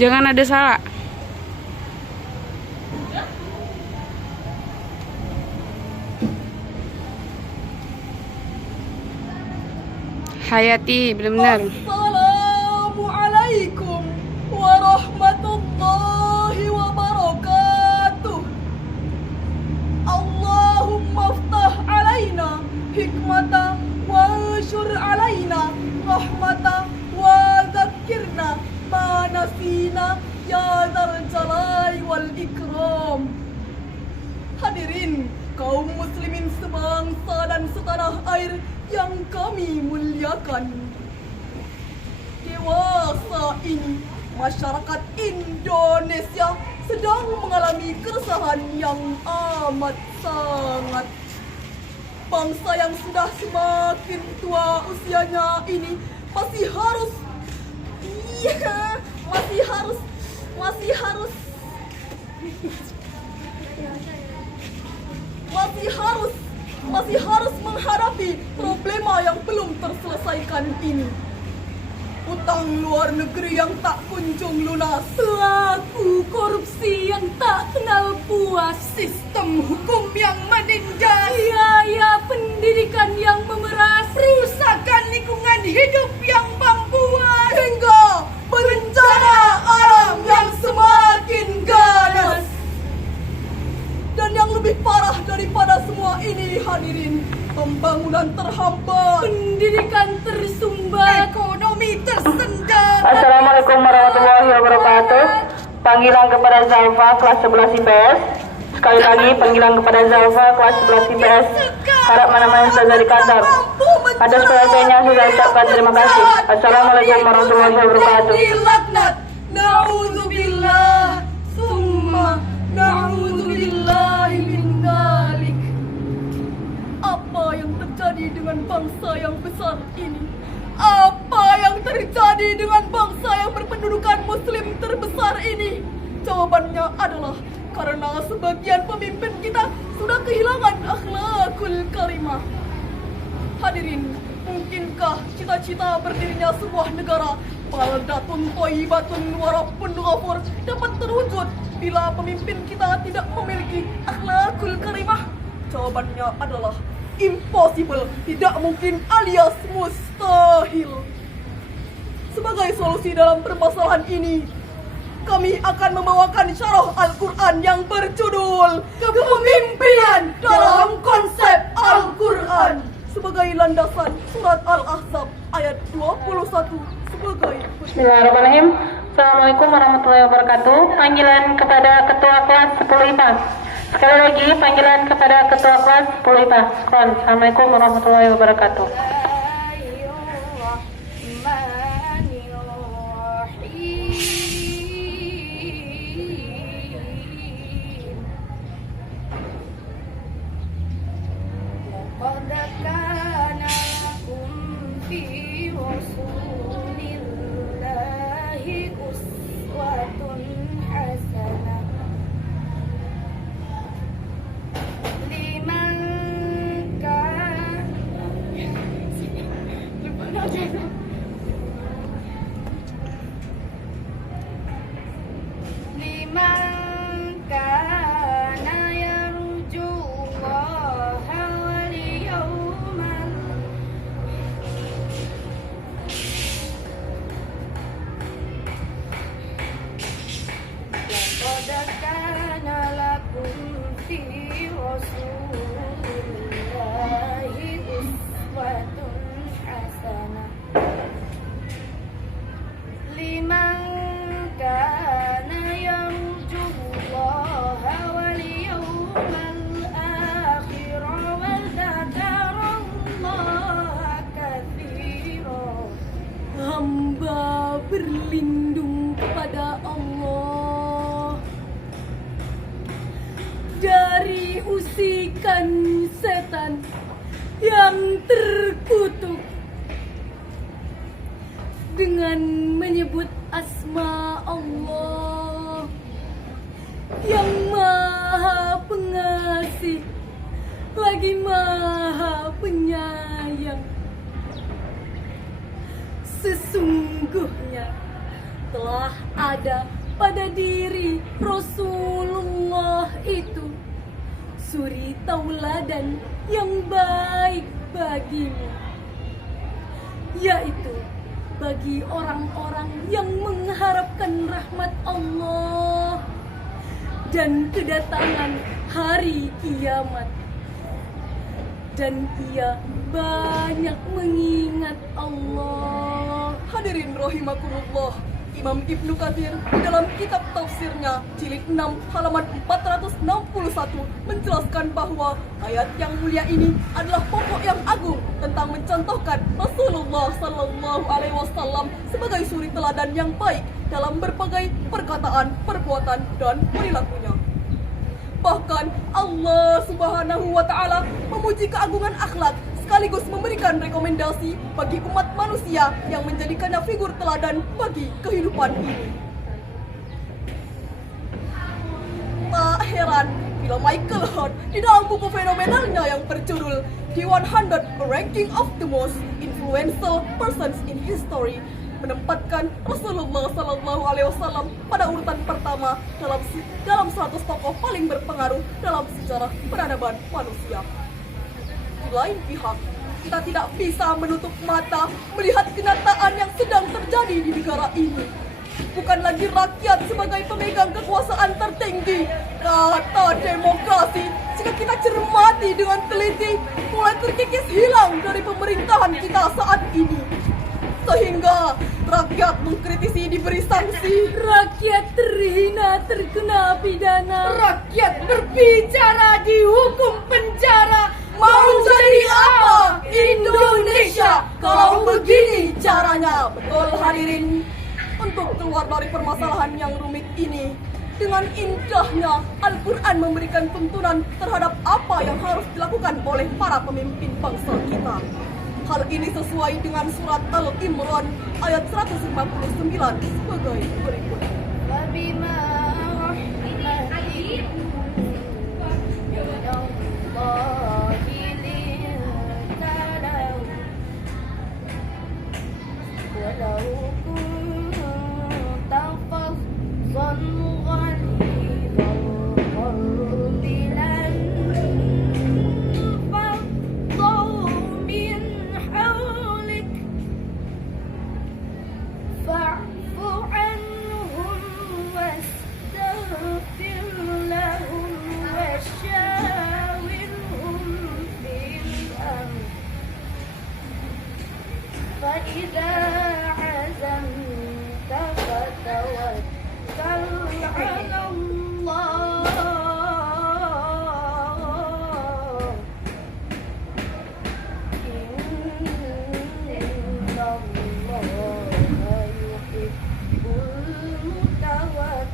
Jangan ada salah. Hayati, benar-benar. Assalamualaikum warahmatullahi wabarakatuh. Allahumma aftah alaina hikmata wa anshur alaina rahmata wa zakirna ma nasina ya dzal jalali wal ikram. Hadirin kaum muslimin sebangsa dan setanah air yang kami muliakan. Dewasa ini masyarakat Indonesia sedang mengalami keresahan yang amat sangat. Bangsa yang sudah semakin tua usianya ini masih harus menghadapi problema yang belum terselesaikan ini. Utang luar negeri yang tak kunjung lunas, pelaku korupsi yang tak kenal puas, sistem hukum yang menindas, biaya pendidikan yang memeras, perusakan lingkungan hidup yang membuat, hingga bencana alam yang semakin ganas. Dan yang lebih parah daripada semua ini, hadirin, pembangunan terhambat, pendidikan tersumbat, ekonomi tersendat. Assalamualaikum warahmatullahi wabarakatuh. Panggilan kepada Zalfa kelas 11 IPS. Sekali lagi panggilan kepada Zalfa kelas 11 IPS. Harap mana-mana saja di kantor. Atas perhatiannya saya ucapkan terima kasih. Assalamualaikum warahmatullahi wabarakatuh. Dilaknat. Na'udzubillah. Summa na'udzubillahi min dzalik. Apa yang terjadi dengan bangsa yang besar ini? Apa yang terjadi dengan bangsa yang berpendudukan muslim terbesar ini? Jawabannya adalah karena sebagian pemimpin kita sudah kehilangan akhlakul karimah. Hadirin, mungkinkah cita-cita berdirinya sebuah negara baldatun thayyibatun wa rabbun ghafur dapat terwujud bila pemimpin kita tidak memiliki akhlakul karimah? Jawabannya adalah impossible, tidak mungkin alias mustahil. Sebagai solusi dalam permasalahan ini, kami akan membawakan syarah Al-Quran yang berjudul Kepemimpinan dalam Konsep Al-Quran sebagai landasan surat Al-Ahzab ayat 21 sebagai Bismillahirrahmanirrahim. Assalamualaikum warahmatullahi wabarakatuh. Panggilan kepada Ketua Kelas 10 IPA. Sekali lagi panggilan kepada Ketua Kelas 10 IPA. Assalamualaikum warahmatullahi wabarakatuh. Hamba berlindung kepada Allah dari usikan setan yang terkutuk dengan menyebut asma Allah yang Maha Pengasih lagi Maha Penyayang. Sesungguhnya telah ada pada diri Rasulullah itu suri tauladan yang baik bagimu, yaitu bagi orang-orang yang mengharapkan rahmat Allah dan kedatangan hari kiamat, dan ia banyak mengingat Allah. Hadirin rahimakumullah, Imam Ibnu Katsir di dalam kitab tafsirnya jilid 6 halaman 461 menjelaskan bahwa ayat yang mulia ini adalah pokok yang agung tentang mencontohkan Rasulullah Sallallahu Alaihi Wasallam sebagai suri teladan yang baik dalam berbagai perkataan, perbuatan, dan perilakunya. Bahkan Allah Subhanahu wa Ta'ala memuji keagungan akhlak sekaligus memberikan rekomendasi bagi umat manusia yang menjadikannya figur teladan bagi kehidupan ini. Tak heran bila Michael Hart di dalam buku fenomenalnya yang berjudul The 100 Ranking of the Most Influential Persons in History menempatkan Rasulullah Sallallahu Alaihi Wasallam pada urutan pertama dalam 100 tokoh paling berpengaruh dalam sejarah peradaban manusia. Di lain pihak, kita tidak bisa menutup mata melihat kenyataan yang sedang terjadi di negara ini. Bukan lagi rakyat sebagai pemegang kekuasaan tertinggi. Kata demokrasi, jika kita cermati dengan teliti, mulai terkikis hilang dari pemerintahan kita saat ini. Sehingga rakyat mengkritisi diberi sanksi, Rakyat terhina terkena pidana, rakyat berbicara dihukum penjara. Mau jadi apa Indonesia kalau begini caranya? Betul hadirin, untuk keluar dari permasalahan yang rumit ini, dengan indahnya Al-Quran memberikan tuntunan terhadap apa yang harus dilakukan oleh para pemimpin bangsa kita. Hal ini sesuai dengan surat Al-Imran ayat 159 sebagai berikut. فإذا عزمت فتوكل على الله إن الله يحب المتوكلين.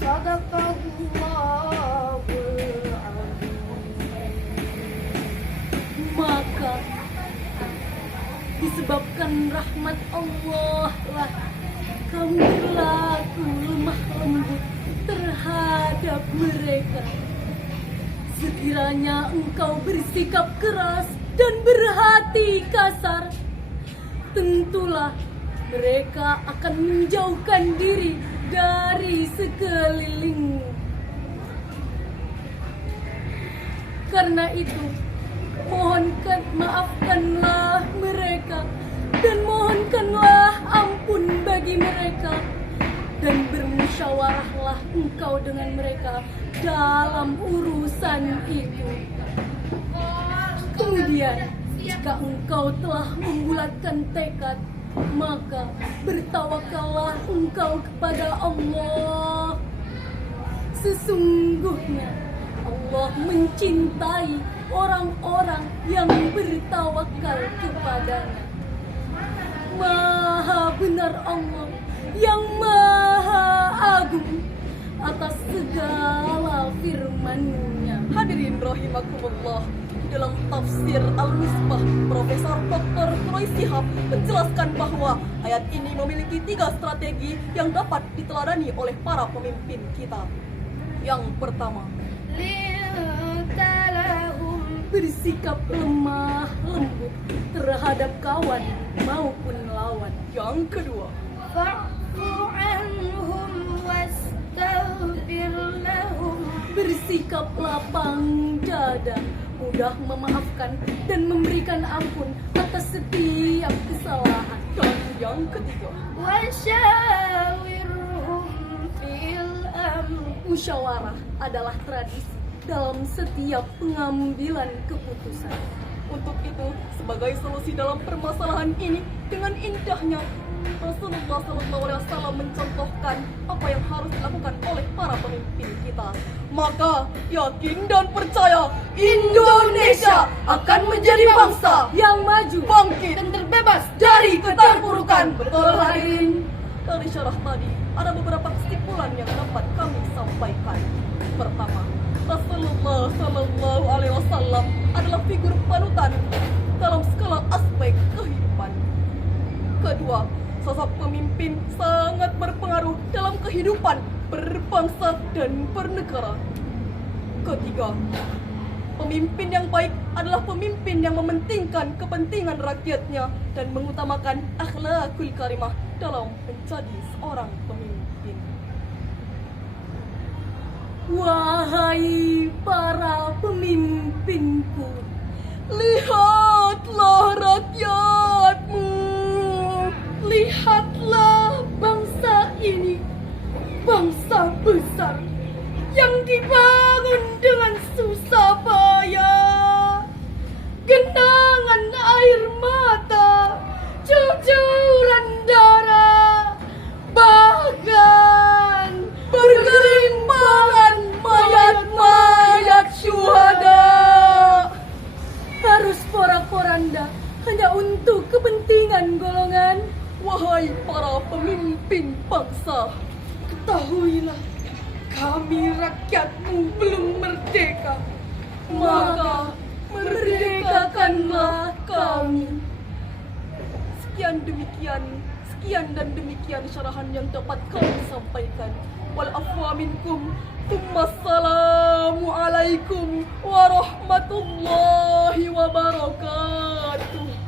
صدق الله. maka disebabkan rahmat Allah lah kamu berlaku lemah lembut terhadap mereka. Sekiranya engkau bersikap keras dan berhati kasar, tentulah mereka akan menjauhkan diri dari sekelilingmu. Karena itu, maafkanlah mereka dan mohonkanlah ampun bagi mereka, dan bermusyawarahlah engkau dengan mereka dalam urusan itu. Kemudian, jika engkau telah membulatkan tekad, maka bertawakallah engkau kepada Allah. Sesungguhnya Allah mencintai orang-orang yang bertawakal kepadanya. Maha benar Allah yang maha agung atas segala firman-Nya. Hadirin rahimakumullah, dalam tafsir Al-Misbah, Profesor Dr. Troy Shihab menjelaskan bahwa ayat ini memiliki 3 strategi yang dapat diteladani oleh para pemimpin kita. Yang pertama, لنت لهم bersikap lemah lembut terhadap kawan maupun lawan. Yang kedua, fa'fu anhum wastaghfir lahum. Bersikap lapang dada, mudah memaafkan dan memberikan ampun atas setiap kesalahan. dan yang ketiga, Wasyawirhum fil amr. Musyawarah adalah tradisi dalam setiap pengambilan keputusan. untuk itu sebagai solusi dalam permasalahan ini dengan indahnya Rasulullah SAW mencontohkan apa yang harus dilakukan oleh para pemimpin kita. Maka yakin dan percaya Indonesia akan menjadi bangsa Yang maju bangkit Dan terbebas dari keterpurukan. Betul hadirin. Dari syarah tadi ada beberapa kesimpulan yang dapat kami sampaikan. Pertama, Rasulullah SAW adalah figur panutan dalam segala aspek kehidupan. Kedua, sosok pemimpin sangat berpengaruh dalam kehidupan berbangsa dan bernegara. Ketiga, pemimpin yang baik adalah pemimpin yang mementingkan kepentingan rakyatnya dan mengutamakan akhlakul karimah dalam menjadi seorang pemimpin. Wahai para pemimpinku, Lihatlah rakyatmu, lihatlah bangsa ini, bangsa besar yang dibangun dengan susah payah. Genangan air mata, cucuran darah, bahkan bergelimpangan mayat-mayat syuhada. harus porak-poranda hanya untuk kepentingan golongan. Wahai para pemimpin bangsa, Ketahuilah, kami rakyatmu belum merdeka. maka merdekakanlah kami. Sekian dan demikian syarahan yang dapat kami sampaikan. Wal afwa minkum. Assalamualaikum warahmatullahi wabarakatuh.